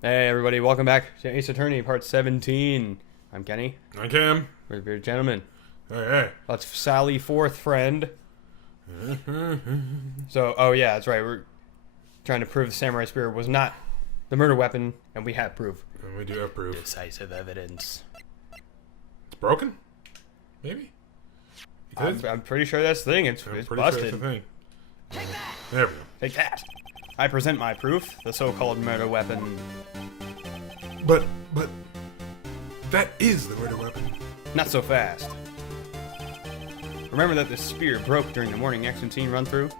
Hey everybody, welcome back to Ace Attorney Part 17. I'm Kenny. I can. We're the bearded gentleman. Hey, That's Sally, fourth friend. hey. So, oh yeah, that's right. We're trying to prove the samurai spear was not the murder weapon, and we have proof. And we do have proof. Decisive evidence. It's broken? Maybe? I'm pretty sure that's the thing. It's Sure busted. it's the thing. There we go. Take that. I present my proof, the so-called murder weapon. But, that is the murder weapon. Not so fast. Remember that the spear broke during the morning action scene run-through?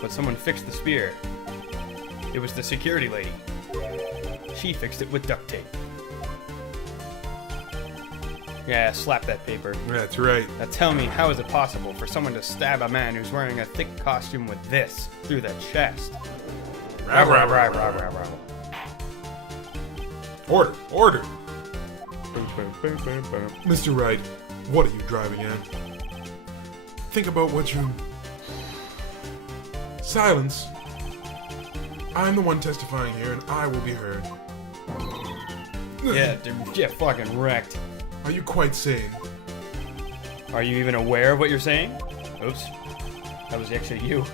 But someone fixed the spear. It was the security lady. She fixed it with duct tape. Yeah, slap that paper. That's right. Now tell me, how is it possible for someone to stab a man who's wearing a thick costume with this through the chest? Order, order. Mr. Wright, what are you driving at? Think about what you... Silence. I'm the one testifying here, and I will be heard. Yeah, dude, get fucking wrecked. Are you quite sane? Are you even aware of what you're saying? Oops. That was actually you.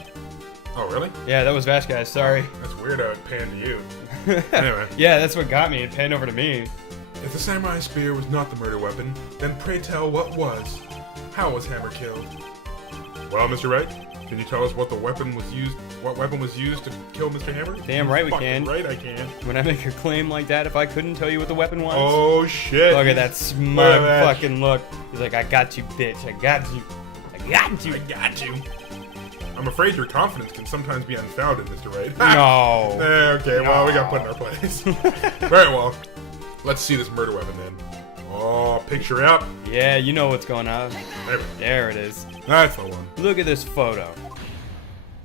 Oh, really? Yeah, that was Vasquez, sorry. That's weird how it panned to you. Anyway. Yeah, that's what got me. It panned over to me. If the samurai spear was not the murder weapon, then pray tell what was. How was Hammer killed? Well, Mr. Wright, can you tell us what weapon was used to kill Mr. Hammer? Damn right we Fucking can. Right, I can. When I make a claim like that, if I couldn't tell you what the weapon was? Oh shit! Look at that smug fucking look. He's like, I got you, bitch. I got you. I got you. I got you. I'm afraid your confidence can sometimes be unfounded, Mr. Wright. No. Okay, well, we got put in our place. Very well. Let's see this murder weapon then. Oh, picture up. Yeah, you know what's going on. There There we go. it is. That's the one. Look at this photo.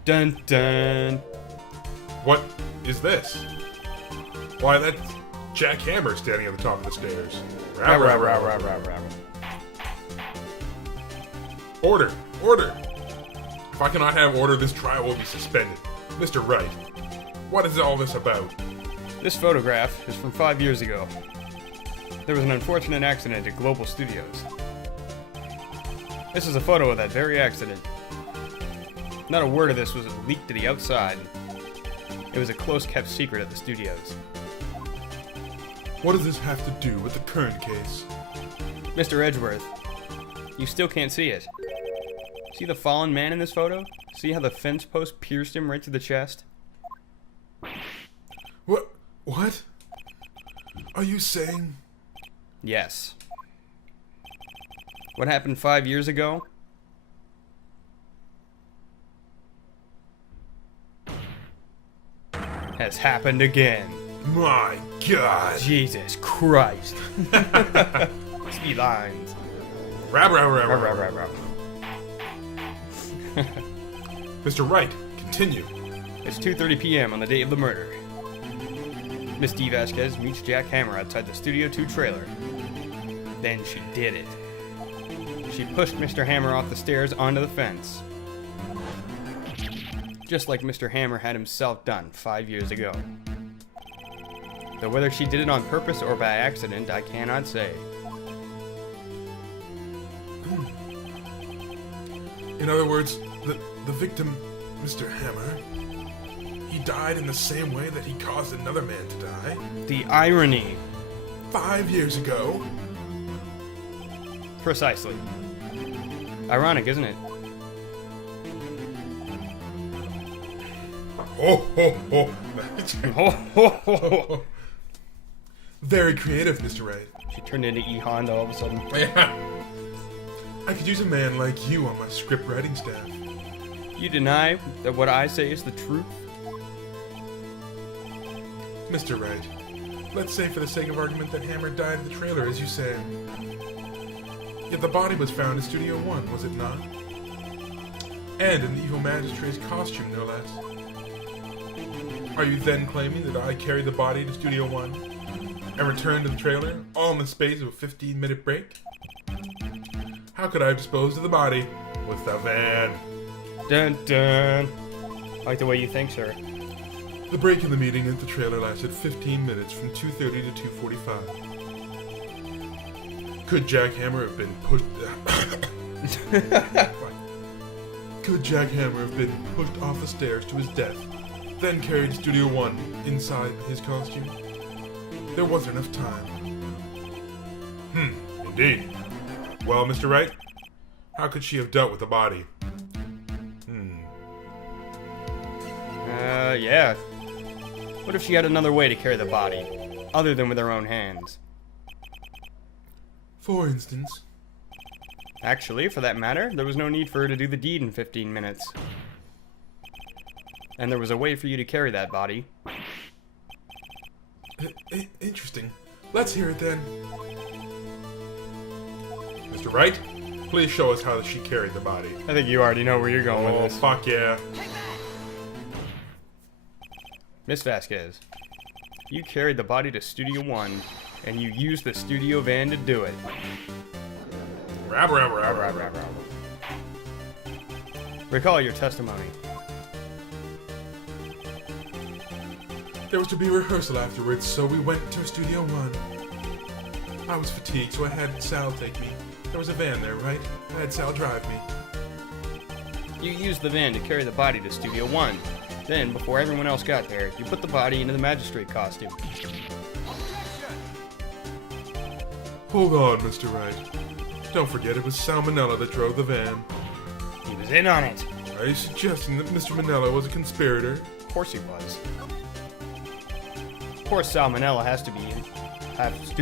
Dun dun. What is this? Why, that's Jack Hammer standing at the top of the stairs. Order! Order! If I cannot have order, this trial will be suspended. Mr. Wright, what is all this about? This photograph is from 5 years ago. There was an unfortunate accident at Global Studios. This is a photo of that very accident. Not a word of this was leaked to the outside. It was a close-kept secret at the studios. What does this have to do with the current case? Mr. Edgeworth, you still can't see it. See the fallen man in this photo? See how the fence post pierced him right to the chest? What? Are you saying? Yes. What happened 5 years ago? Has happened again. My God! Jesus Christ. Speed lines. Rab. Mr. Wright, continue. It's 2:30 p.m. on the day of the murder. Miss D. Vasquez meets Jack Hammer outside the Studio 2 trailer. Then she did it. She pushed Mr. Hammer off the stairs onto the fence. Just like Mr. Hammer had himself done 5 years ago. Though whether she did it on purpose or by accident, I cannot say. In other words, the victim, Mr. Hammer, he died in the same way that he caused another man to die. The irony. 5 years ago. Precisely. Ironic, isn't it? Ho ho ho! Ho, ho, ho, ho. Very creative, Mr. Wright. She turned into E. Honda all of a sudden. Yeah. I could use a man like you on my script writing staff. You deny that what I say is the truth? Mr. Wright, let's say for the sake of argument that Hammer died in the trailer, as you say. Yet the body was found in Studio 1, was it not? And in the evil magistrate's costume, no less. Are you then claiming that I carried the body to Studio 1 and returned to the trailer, all in the space of a 15-minute break? How could I have disposed of the body with the van? Dun dun. I like the way you think, sir. The break in the meeting at the trailer lasted 15 minutes from 2:30 to 2:45. Could Jack Hammer have been pushed... Could Jack Hammer have been pushed off the stairs to his death, then carried to Studio One inside his costume? There wasn't enough time. Indeed. Well, Mr. Wright, how could she have dealt with the body? Yeah. What if she had another way to carry the body, other than with her own hands? For instance... Actually, for that matter, there was no need for her to do the deed in 15 minutes. And there was a way for you to carry that body. Interesting. Let's hear it then. Mr. Wright, please show us how she carried the body. I think you already know where you're going with this. Oh, fuck yeah. Miss Vasquez, you carried the body to Studio One, and you used the studio van to do it. Rab. Recall your testimony. There was to be rehearsal afterwards, so we went to Studio One. I was fatigued, so I had Sal take me. There was a van there, right? I had Sal drive me. You used the van to carry the body to Studio One. Then, before everyone else got there, you put the body into the magistrate costume. Hold on, Mr. Wright. Don't forget it was Sal Manella that drove the van. He was in on it. Are you suggesting that Mr. Manella was a conspirator? Of course he was. Of course Salmonella has to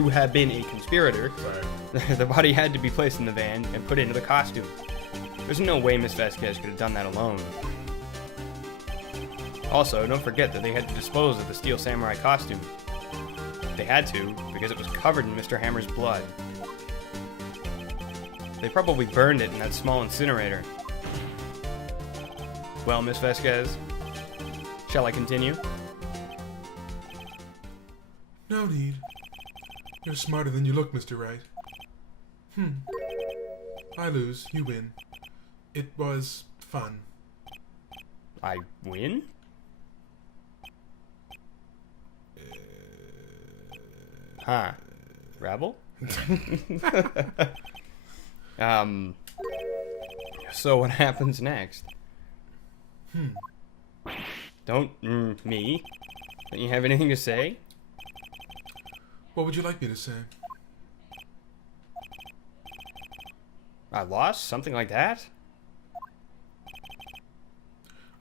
have been a conspirator. Right. The body had to be placed in the van and put into the costume. There's no way Miss Vasquez could have done that alone. Also, don't forget that they had to dispose of the Steel Samurai costume. They had to, because it was covered in Mr. Hammer's blood. They probably burned it in that small incinerator. Well, Miss Vasquez, shall I continue? No need. You're smarter than you look, Mr. Wright. I lose, you win. It was fun. I win? Huh. Rabble? So what happens next? Don't, me? Don't you have anything to say? What would you like me to say? I lost? Something like that?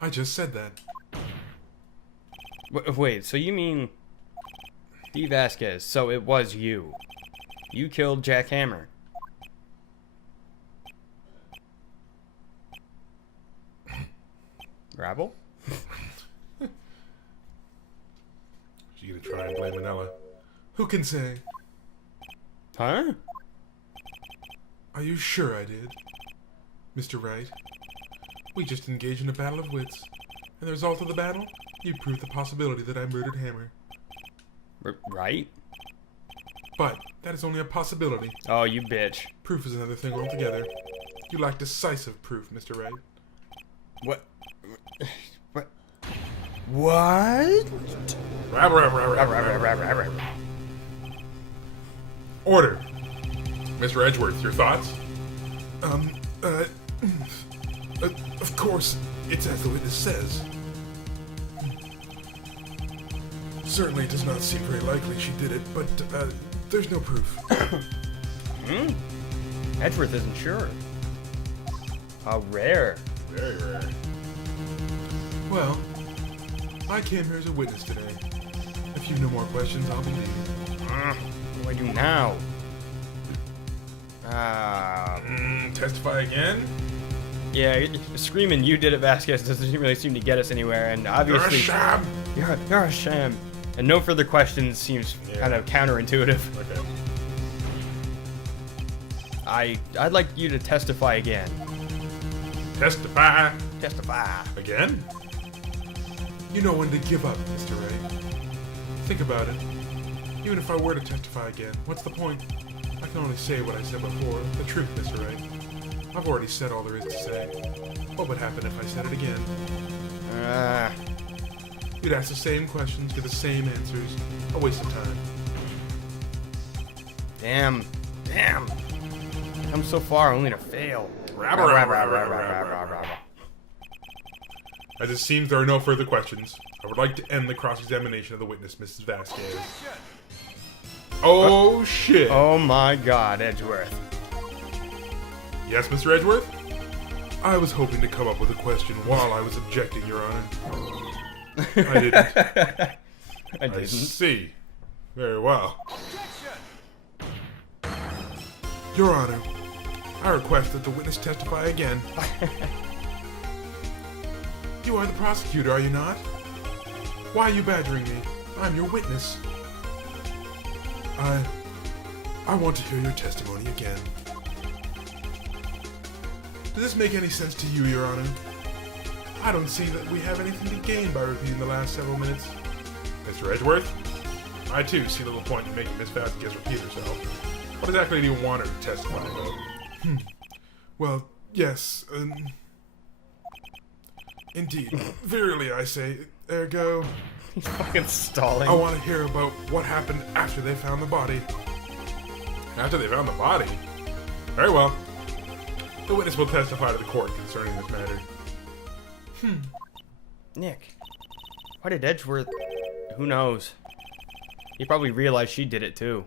I just said that. Wait, so you mean... D. Vasquez, so it was you. You killed Jack Hammer. Rabble? You gonna try and blame Manella? Who can say? Huh? Are you sure I did? Mr. Wright? We just engaged in a battle of wits. And the result of the battle? You proved the possibility that I murdered Hammer. Right? But that is only a possibility. Oh, you bitch. Proof is another thing altogether. You lack decisive proof, Mr. Wright. What? What? Order. Mr. Edgeworth, your thoughts? Of course, it's as the witness says. Certainly it does not seem very likely she did it, but, there's no proof. Edgeworth isn't sure. How rare. Very rare. Well, I came here as a witness today. If you've no more questions, I'll be leaving. What do I do now? Testify again? Yeah, screaming you did it, Vasquez, doesn't really seem to get us anywhere, and obviously... You're a sham! You're a sham. And no further questions seems kind of counterintuitive. Okay. I'd like you to testify again. Testify! Testify. Again? You know when to give up, Mr. Ray. Think about it. Even if I were to testify again, what's the point? I can only say what I said before, the truth, Mr. Ray. I've already said all there is to say. What would happen if I said it again? You'd ask the same questions, get the same answers. A waste of time. Damn. Come so far only to fail. As it seems there are no further questions, I would like to end the cross-examination of the witness, Mrs. Vasquez. Oh, shit. Oh my god, Edgeworth. Yes, Mr. Edgeworth? I was hoping to come up with a question while I was objecting, Your Honor. I didn't. I didn't. I see. Very well. Your Honor, I request that the witness testify again. You are the prosecutor, are you not? Why are you badgering me? I'm your witness. I want to hear your testimony again. Does this make any sense to you, Your Honor? I don't see that we have anything to gain by repeating the last several minutes. Mr. Edgeworth? I too see little point in making Miss Vasquez repeat herself. What exactly do you want her to testify about? Well, yes, indeed. Verily, I say, ergo... He's fucking stalling. I want to hear about what happened after they found the body. After they found the body? Very well. The witness will testify to the court concerning this matter. Nick, why did Edgeworth... Who knows? He probably realized she did it too.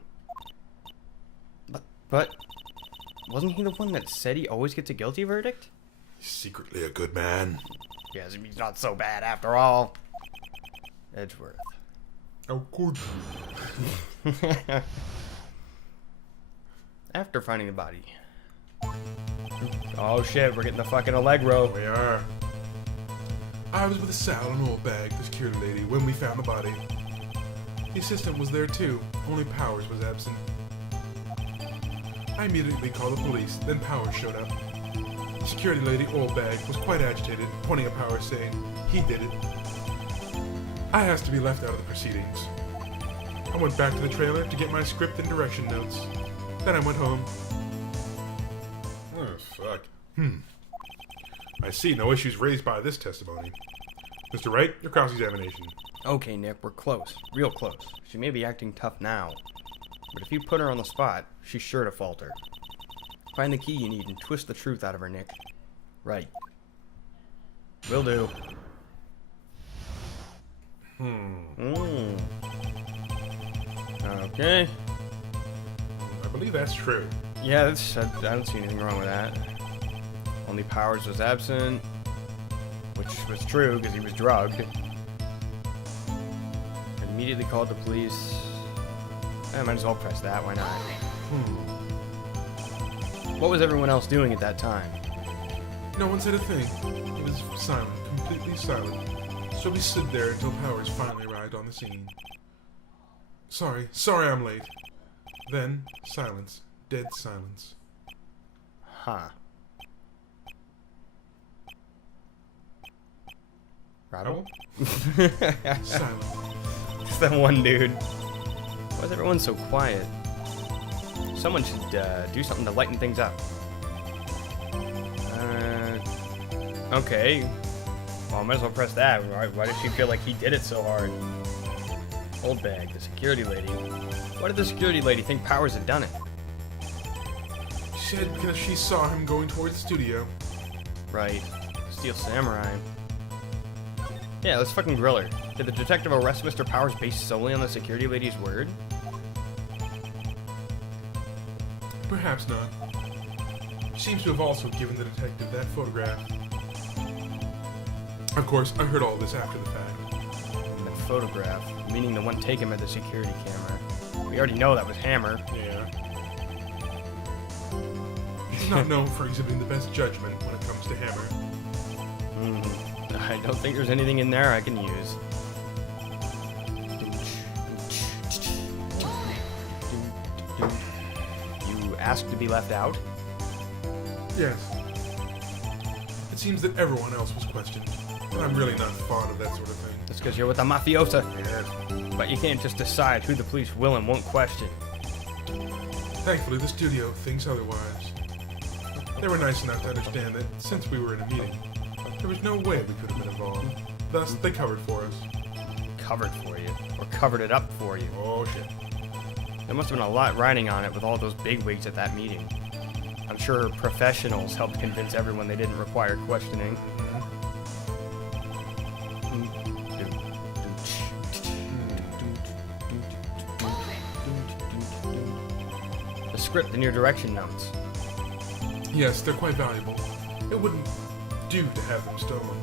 But... Wasn't he the one that said he always gets a guilty verdict? He's secretly a good man. Yes, he's not so bad after all. Edgeworth. Oh, good. After finding the body. Oh shit, we're getting the fucking Allegro. We are. I was with Sal and Old Bag, the security lady, when we found the body. The assistant was there too, only Powers was absent. I immediately called the police, then Powers showed up. The security lady, Old Bag, was quite agitated, pointing at Powers saying, he did it. I asked to be left out of the proceedings. I went back to the trailer to get my script and direction notes. Then I went home. Oh, fuck. I see no issues raised by this testimony. Mr. Wright, your cross-examination. Okay, Nick, we're close. Real close. She may be acting tough now. But if you put her on the spot, she's sure to falter. Find the key you need and twist the truth out of her, Nick. Right. Will do. Okay. I believe that's true. Yeah, I don't see anything wrong with that. Only Powers was absent, which was true because he was drugged. Immediately called the police. I might as well press that, why not? What was everyone else doing at that time? No one said a thing. It was silent, completely silent. So we stood there until Powers finally arrived on the scene. Sorry I'm late. Then, silence. Dead silence. Huh. Rattle? Silent. Just that one dude. Why is everyone so quiet? Someone should do something to lighten things up. Okay. Well, I might as well press that. Why does she feel like he did it so hard? Old Bag, the security lady. Why did the security lady think Powers had done it? She said because she saw him going towards the studio. Right. Steel Samurai. Yeah, let's fucking grill her. Did the detective arrest Mr. Powers based solely on the security lady's word? Perhaps not. She seems to have also given the detective that photograph. Of course, I heard all this after the fact. That photograph, meaning the one taken by the security camera. We already know that was Hammer. Yeah. She's not known for exhibiting the best judgment when it comes to Hammer. I don't think there's anything in there I can use. You asked to be left out? Yes. It seems that everyone else was questioned. And I'm really not fond of that sort of thing. That's because you're with a mafiosa. Yes. But you can't just decide who the police will and won't question. Thankfully, the studio thinks otherwise. They were nice enough to understand that since we were in a meeting, there was no way we could have been involved. Thus, they covered for us. covered for you. Or covered it up for you. Oh, shit. There must have been a lot riding on it with all those bigwigs at that meeting. I'm sure professionals helped convince everyone they didn't require questioning. The script and your direction notes. Yes, they're quite valuable. It wouldn't do to have them stolen.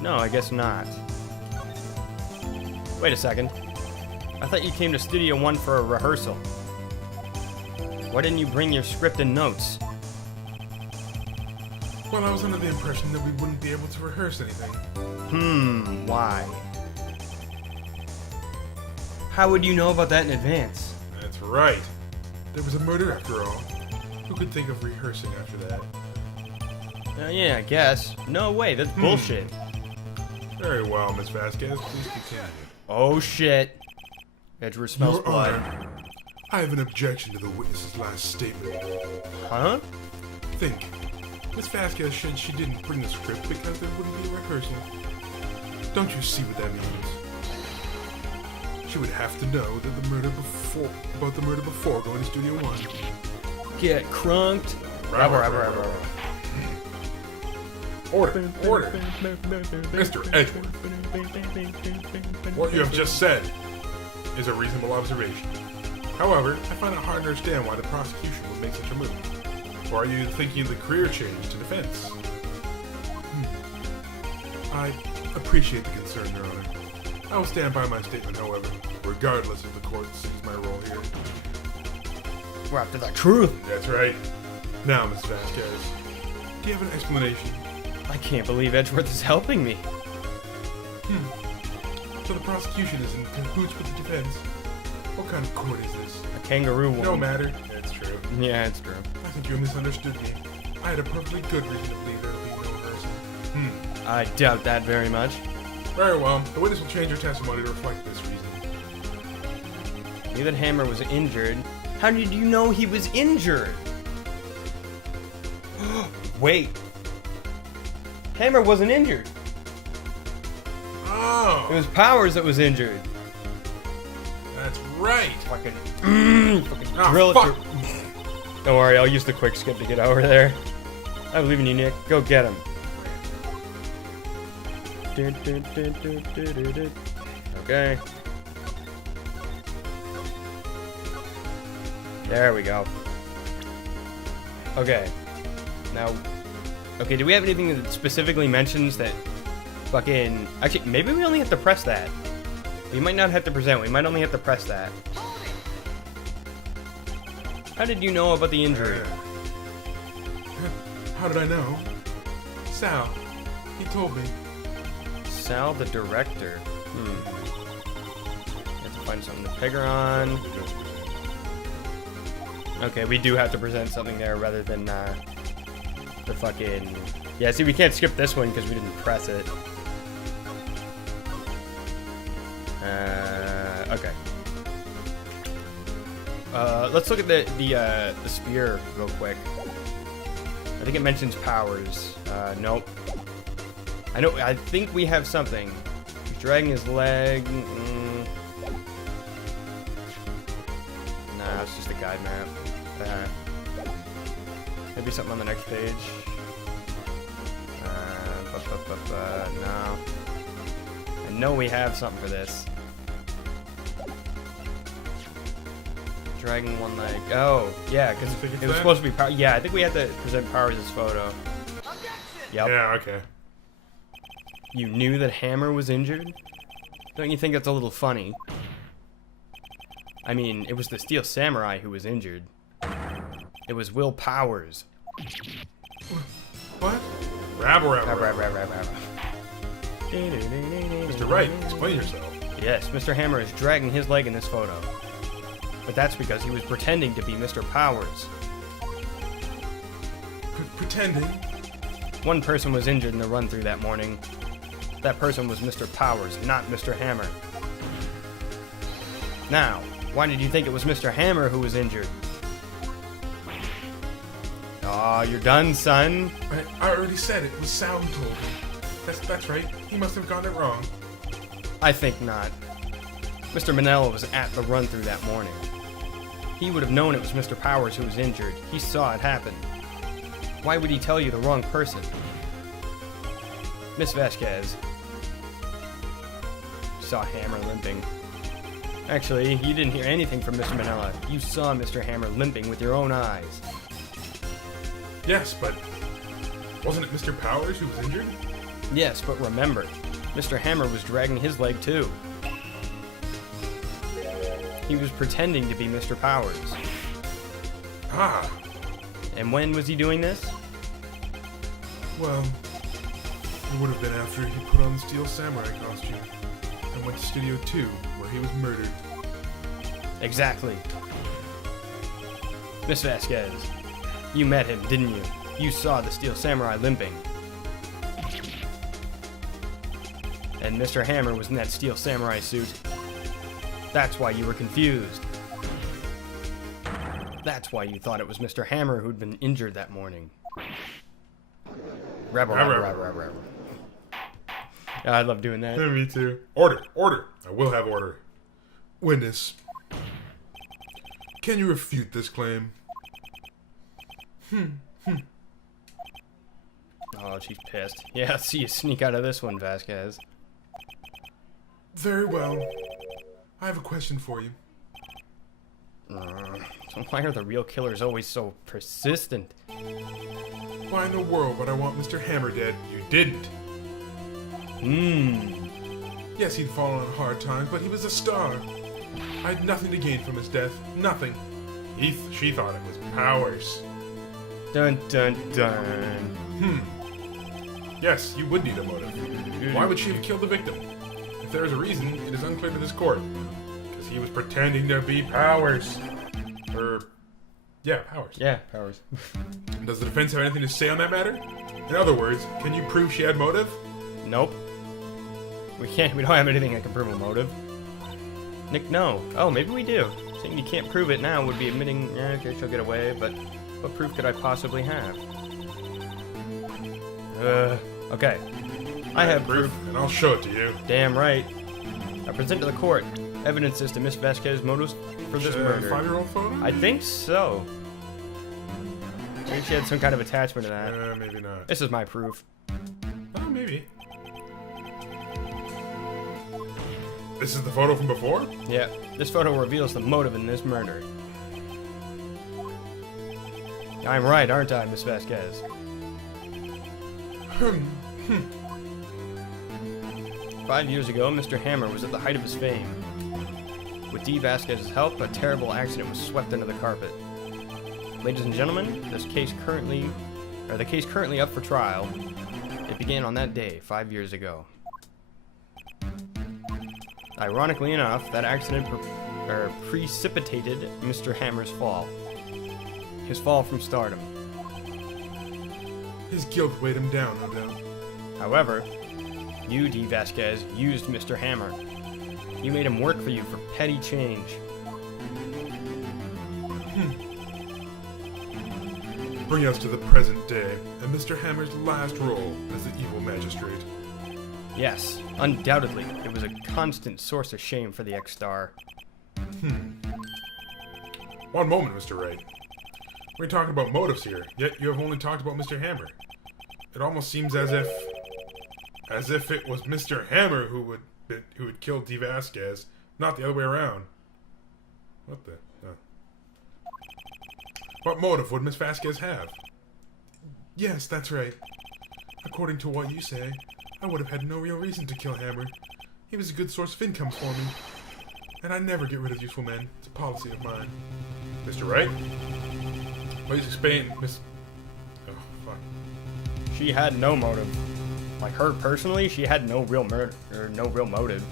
No, I guess not. Wait a second. I thought you came to Studio One for a rehearsal. Why didn't you bring your script and notes? Well, I was under the impression that we wouldn't be able to rehearse anything. Why? How would you know about that in advance? That's right. There was a murder after all. Who could think of rehearsing after that? Yeah, I guess. No way, that's bullshit. Very well, Miss Vasquez. Please continue. Oh shit. Edgeworth smells Your blood. Honor, I have an objection to the witness's last statement. Huh? Think. Miss Vasquez said she didn't bring the script because there wouldn't be a rehearsal. Don't you see what that means? She would have to know that about the murder before going to Studio One. Get crunked. Rabble. Order. Mr. Edgeworth. What you have just said is a reasonable observation. However, I find it hard to understand why the prosecution would make such a move. Or are you thinking of the career change to defense? I appreciate the concern, Your Honor. I will stand by my statement, however, regardless of the court sees my role here. We're after the truth. That's right. Now, Miss Vasquez, do you have an explanation? I can't believe Edgeworth is helping me. So the prosecution is in cahoots with the defense. What kind of court is this? A kangaroo woman. No matter. It's true. Yeah, it's true. I think you misunderstood me. I had a perfectly good reason to believe there would be no rehearsal. I doubt that very much. Very well. The witness will change her testimony to reflect this reason. Knew that Hammer was injured. How did you know he was injured? Wait. Hammer wasn't injured. Oh! It was Powers that was injured. That's right! Fucking Ah, drill fuck. it through. Don't worry, I'll use the quick skip to get over there. I believe in you, Nick. Go get him. Okay. There we go. Okay. Now, okay, do we have anything that specifically mentions that fucking... Actually, maybe we only have to press that. We might not have to present, we might only have to press that. How did you know about the injury? How did I know? Sal. He told me. Sal, the director. Have to find something to peg her on. Okay, we do have to present something there rather than the fucking... Yeah, see, we can't skip this one because we didn't press it. Okay. Let's look at the spear real quick. I think it mentions Powers. Nope. I think we have something. He's dragging his leg. Nah, it's just a guide map. Maybe something on the next page. No. I know we have something for this. Dragging one leg. Oh, yeah, because it was supposed to be Power. Yeah, I think we have to present Powers' photo. Yep. Yeah, okay. You knew that Hammer was injured? Don't you think that's a little funny? I mean, it was the Steel Samurai who was injured. It was Will Powers. What? Rabble. Mr. Mr. Wright, explain yourself. Yes, Mr. Hammer is dragging his leg in this photo. But that's because he was pretending to be Mr. Powers. Pretending? One person was injured in the run-through that morning. That person was Mr. Powers, not Mr. Hammer. Now, why did you think it was Mr. Hammer who was injured? Aw, you're done, son. I already said it was Sal who told me. That's right. He must have gotten it wrong. I think not. Mr. Manella was at the run-through that morning. He would have known it was Mr. Powers who was injured. He saw it happen. Why would he tell you the wrong person? Miss Vasquez. You saw Hammer limping. Actually, you didn't hear anything from Mr. Manella. You saw Mr. Hammer limping with your own eyes. Yes, but wasn't it Mr. Powers who was injured? Yes, but remember, Mr. Hammer was dragging his leg too. He was pretending to be Mr. Powers. Ah. And when was he doing this? Well, it would have been after he put on the Steel Samurai costume and went to Studio 2, where he was murdered. Exactly. Miss Vasquez, you met him, didn't you? You saw the Steel Samurai limping. And Mr. Hammer was in that Steel Samurai suit. That's why you were confused. That's why you thought it was Mr. Hammer who'd been injured that morning. Rebel. I love doing that. Yeah, me too. Order! Order! I will have order. Witness. Can you refute this claim? Oh, she's pissed. Yeah, let's see you sneak out of this one, Vasquez. Very well. I have a question for you. So why are the real killers always so persistent? Why in the world would I want Mr. Hammer dead? You didn't. Yes, he'd fallen on hard times, but he was a star. I had nothing to gain from his death. Nothing. She thought it was Powers. Dun dun dun. Yes, you would need a motive. Why would she have killed the victim? If there is a reason, it is unclear to this court. Because he was pretending to be Powers. Yeah, Powers. Yeah, Powers. Does the defense have anything to say on that matter? In other words, can you prove she had motive? Nope. We don't have anything that can prove a motive. Nick, no. Oh, maybe we do. Saying you can't prove it now would be admitting, yeah, okay, she'll get away, but what proof could I possibly have? Okay. I have proof. And I'll show it to you. Damn right. I present to the court evidence as to Miss Vasquez's motives for this murder. 5-year-old photo? I think so. I think she had some kind of attachment to that. Maybe not. This is my proof. Oh, maybe. This is the photo from before? Yeah, this photo reveals the motive in this murder. I'm right, aren't I, Miss Vasquez? 5 years ago, Mr. Hammer was at the height of his fame. With D. Vasquez's help, a terrible accident was swept under the carpet. Ladies and gentlemen, the case currently up for trial. It began on that day, 5 years ago. Ironically enough, that accident precipitated Mr. Hammer's fall. His fall from stardom. His guilt weighed him down, no doubt. However, you, D. Vasquez, used Mr. Hammer. You made him work for you for petty change. Bring us to the present day, and Mr. Hammer's last role as the evil magistrate. Yes, undoubtedly, it was a constant source of shame for the ex-star. One moment, Mr. Wright. We're talking about motives here, yet you have only talked about Mr. Hammer. It almost seems as if it was Mr. Hammer who would kill D. Vasquez, not the other way around. What the? What motive would Miss Vasquez have? Yes, that's right. According to what you say, I would have had no real reason to kill Hammer. He was a good source of income for me. And I never get rid of useful men. It's a policy of mine. Mr. Wright? Please explain, Miss... Oh, fuck. She had no motive. Like her personally, she had no real no real motive.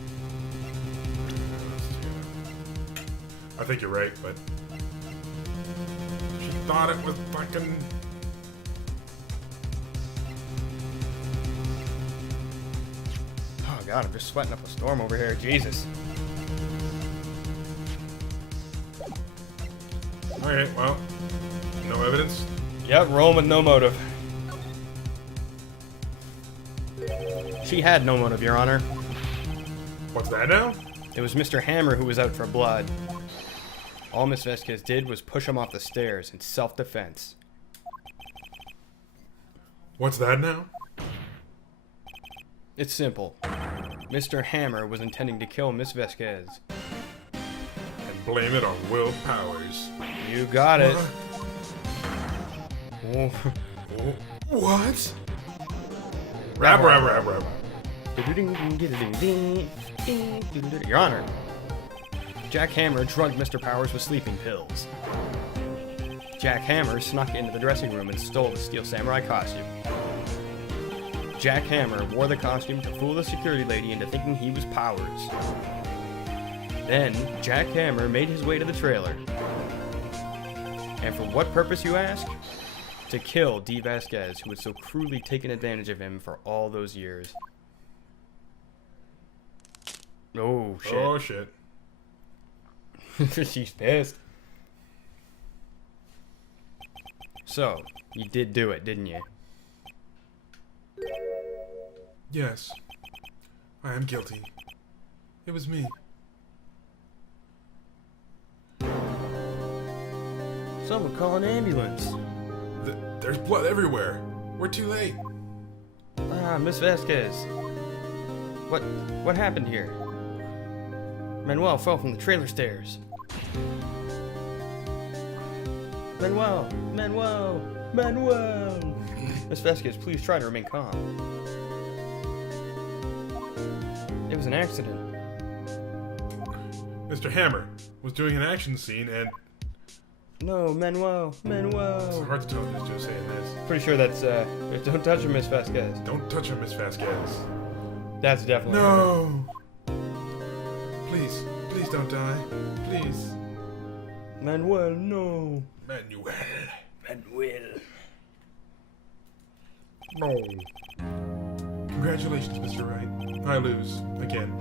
I think you're right, but... She thought it was fucking... Oh god, I'm just sweating up a storm over here. Jesus. Alright, well... No evidence? Yep, rolling with no motive. She had no motive, Your Honor. What's that now? It was Mr. Hammer who was out for blood. All Miss Vasquez did was push him off the stairs in self-defense. What's that now? It's simple. Mr. Hammer was intending to kill Miss Vasquez. And blame it on Will Powers. You got it. Oh. What? Rap. Rap. Your Honor, Jack Hammer drugged Mr. Powers with sleeping pills. Jack Hammer snuck into the dressing room and stole the Steel Samurai costume. Jack Hammer wore the costume to fool the security lady into thinking he was Powers. Then, Jack Hammer made his way to the trailer. And for what purpose, you ask? To kill Dee Vasquez, who had so cruelly taken advantage of him for all those years. Oh, shit. Oh, shit. She's pissed. So, you did do it, didn't you? Yes. I am guilty. It was me. Someone call an ambulance. There's blood everywhere. We're too late. Miss Vasquez. What happened here? Manuel fell from the trailer stairs. Manuel! Miss Vasquez, please try to remain calm. It was an accident. Mr. Hammer was doing an action scene and... No, Manuel. It's hard to tell who's just saying this. Pretty sure that's, don't touch her, Miss Vasquez. Don't touch her, Miss Vasquez. That's definitely her. No! Please don't die. Please. Manuel, no. Manuel. No. Congratulations, Mr. Wright. I lose. Again.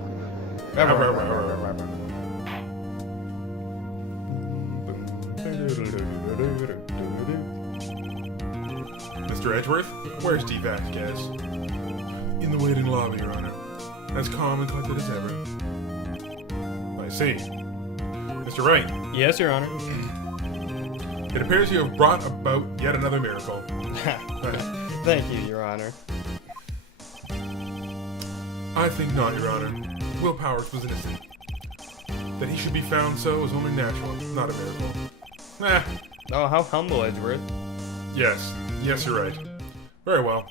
Mr. Edgeworth, where's Dee Vasquez? In the waiting lobby, Your Honor. As calm and collected as ever. I see. Mr. Wright. Yes, Your Honor. It appears you have brought about yet another miracle. Thank you, Your Honor. I think not, Your Honor. Will Powers was innocent. That he should be found so is only natural, not a miracle. Oh, how humble, Edgeworth. Yes, you're right. Very well.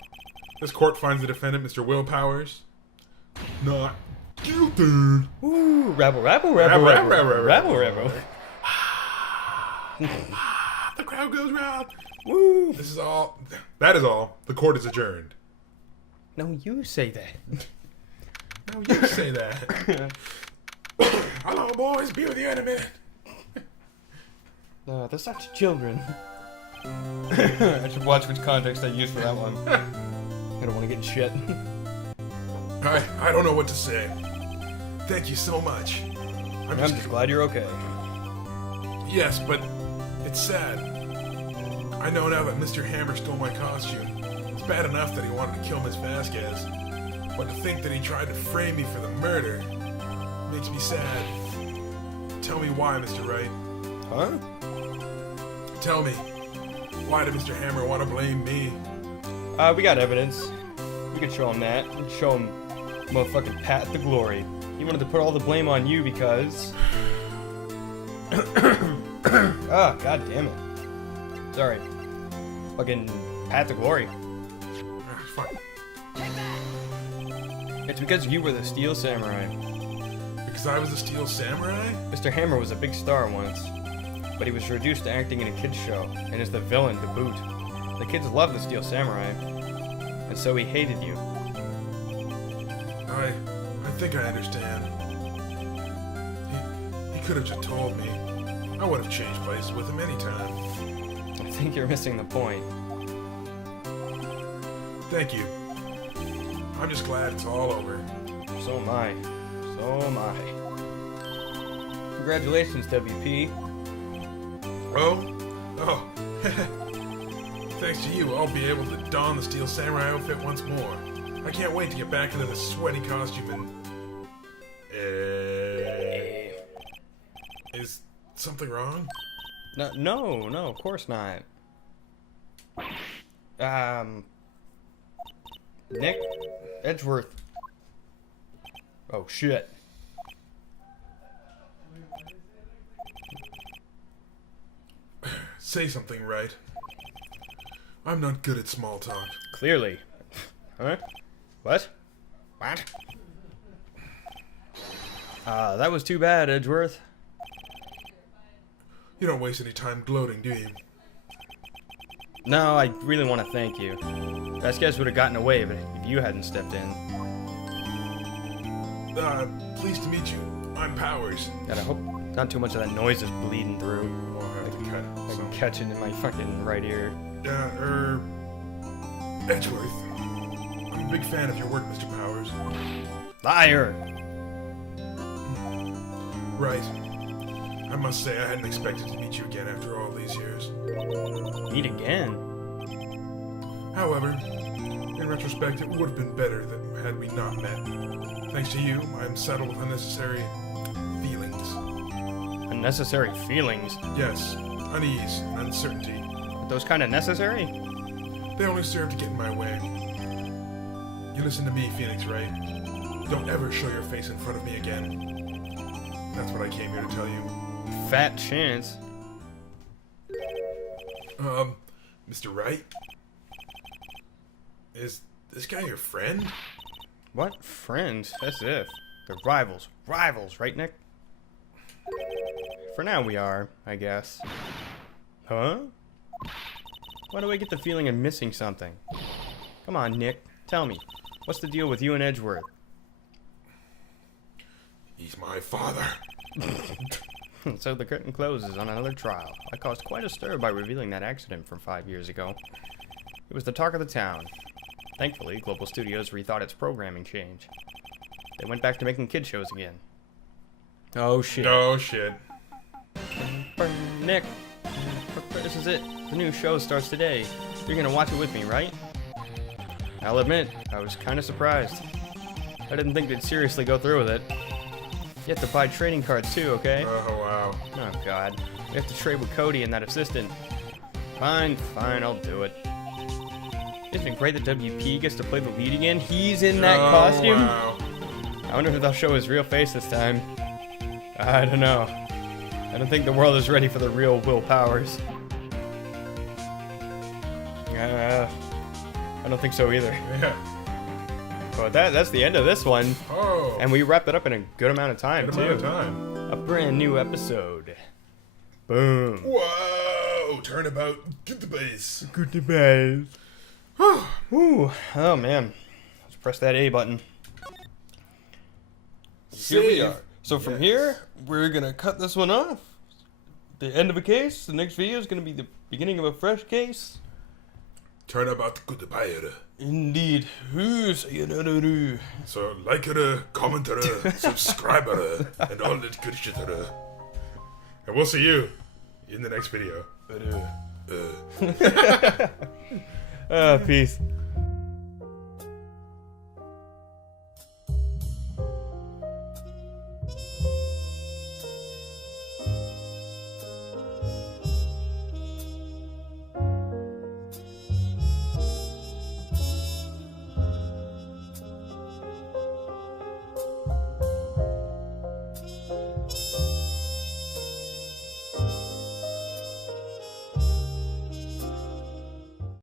This court finds the defendant, Mr. Will Powers, not guilty. Ooh, rabble. The crowd goes round. Woo! That is all. The court is adjourned. No, you say that. No, you say that. Hello, boys. Be with you in a minute. No, they're such children. I should watch which context I use for that one. I don't want to get in shit. I don't know what to say. Thank you so much. I'm just glad you're okay. Yes, but it's sad. I know now that Mr. Hammer stole my costume. It's bad enough that he wanted to kill Miss Vasquez, but to think that he tried to frame me for the murder makes me sad. Tell me why, Mr. Wright. Huh? Tell me, why did Mr. Hammer want to blame me? We got evidence. We could show him that. We could show him motherfucking Pat the Glory. He wanted to put all the blame on you because... Ah, god damn it. Sorry. Fucking Pat the Glory. Fine. It's because you were the Steel Samurai. Because I was a Steel Samurai? Mr. Hammer was a big star once, but he was reduced to acting in a kid's show, and is the villain to boot. The kids loved the Steel Samurai, and so he hated you. I think I understand. He could have just told me. I would have changed places with him anytime. I think you're missing the point. Thank you. I'm just glad it's all over. So am I. So am I. Congratulations, WP. Oh? Thanks to you, I'll be able to don the Steel Samurai outfit once more. I can't wait to get back into the sweaty costume and something wrong? No, of course not. Nick Edgeworth. Oh, shit. Say something, Wright. I'm not good at small talk. Clearly. Huh? What? What? That was too bad, Edgeworth. You don't waste any time gloating, do you? No, I really want to thank you. Vasquez would have gotten away if you hadn't stepped in. Pleased to meet you. I'm Powers. And I hope not too much of that noise is bleeding through. Well, I have to cut I some. can catch it in my fucking right ear. Edgeworth. I'm a big fan of your work, Mr. Powers. Liar! Right. I must say I hadn't expected to meet you again after all these years. Meet again? However, in retrospect, it would have been better that had we not met. Thanks to you, I'm saddled with unnecessary feelings. Unnecessary feelings? Yes, unease and uncertainty. Are those kind of necessary? They only serve to get in my way. You listen to me, Phoenix Wright. Don't ever show your face in front of me again. That's what I came here to tell you. Fat chance. Mr. Wright? Is this guy your friend? What? Friends? As if. They're rivals. Rivals, right, Nick? For now we are, I guess. Huh? Why do I get the feeling I'm missing something? Come on, Nick. Tell me. What's the deal with you and Edgeworth? He's my father. So the curtain closes on another trial. I caused quite a stir by revealing that accident from 5 years ago. It was the talk of the town. Thankfully, Global Studios rethought its programming change. They went back to making kid shows again. Oh shit. Oh shit. Nick, this is it. The new show starts today. You're gonna watch it with me, right? I'll admit, I was kinda surprised. I didn't think they'd seriously go through with it. You have to buy trading cards too, okay? Oh, wow. Oh god. We have to trade with Cody and that assistant. Fine, I'll do it. Isn't it great that WP gets to play the lead again? He's in that costume? Wow. I wonder if they'll show his real face this time. I don't know. I don't think the world is ready for the real Will Powers. I don't think so either. Yeah. But that's the end of this one. Oh. And we wrapped it up in a good amount of time, Good too. amount of time. A brand new episode. Boom. Whoa! Turnabout. Get the base. Goodbye. Ooh. Oh, man. Let's press that A button. Here we are. So from here, we're going to cut this one off. The end of a case. The next video is going to be the beginning of a fresh case. Turnabout. Goodbye. Indeed. So like it, comment it, subscribe it, and all that good shit. And we'll see you in the next video. Peace.